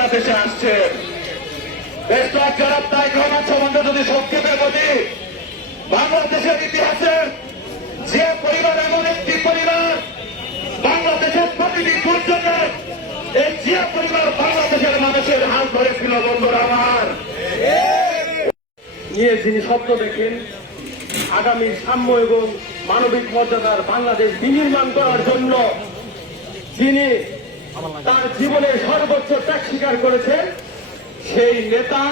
বাংলাদেশে আসছেন। দেশটার খারাপ তাই রহমান সম্বন্ধে যদি সংক্ষেপে বলি, বাংলাদেশের ইতিহাসে যে পরিবার এমন একটি পরিবার বাংলাদেশের প্রতিটি দুর্যোগে এই জিয়া পরিবার বাংলাদেশের মানুষের হাত ধরেছিল। বন্ধুরা আমার নিয়ে যিনি স্বপ্ন দেখেন আগামী সাম্য এবং মানবিক মর্যাদার বাংলাদেশ বিনির্মাণ করার জন্য, যিনি তার জীবনের সর্বোচ্চ ত্যাগ স্বীকার করেছেন, সেই নেতা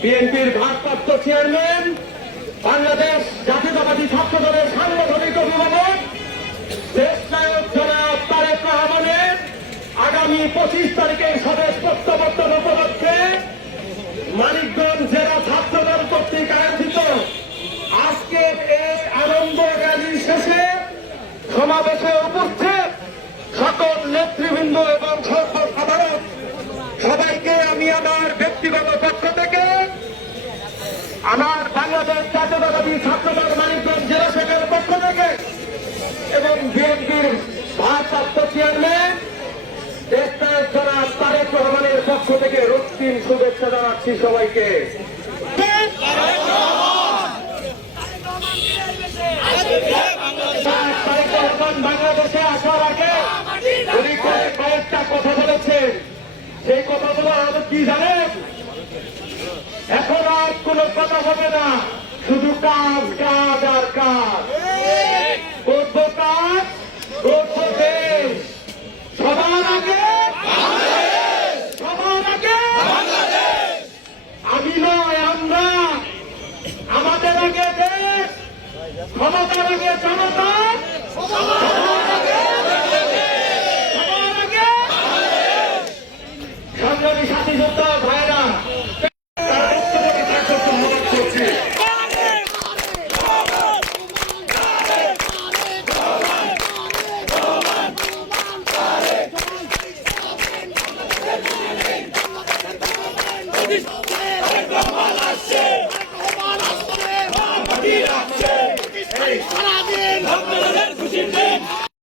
বিএনপির ভারপ্রাপ্ত চেয়ারম্যান, বাংলাদেশ জাতীয়তাবাদী ছাত্র দলের সাংগঠনিক অভিভাবক দেশ নায়ক জনাব তারেক রহমানের আগামী 25 তারিখের স্বদেশ প্রত্যাবর্তন উপলক্ষে মানিকগঞ্জ জেলা ছাত্রদল কর্তৃক আয়োজিত আজকের এই আনন্দ র্যালি শেষে সমাবেশে উপস্থিত সকল নেতৃবৃন্দ এবং সর্বসাধারণ সবাইকে আমি আমার ব্যক্তিগত পক্ষ থেকে, আমার বাংলাদেশ জাতীয়তাবাদী ছাত্রদল মানিকগঞ্জ জেলা শাখার পক্ষ থেকে এবং বিএনপির ভারপ্রাপ্ত চেয়ারম্যান দেশ নায়ক জনাব তারেক রহমানের পক্ষ থেকে রক্তিম শুভেচ্ছা জানাচ্ছি সবাইকে। তারেক রহমান বাংলাদেশে আসার আগে উনি কয়েকটা কথা বলেছেন। সেই কথাগুলো আমাদের কি জানেন? এখন আর কোনো কথা হবে না, শুধু কাজ কাজ আর কাজ।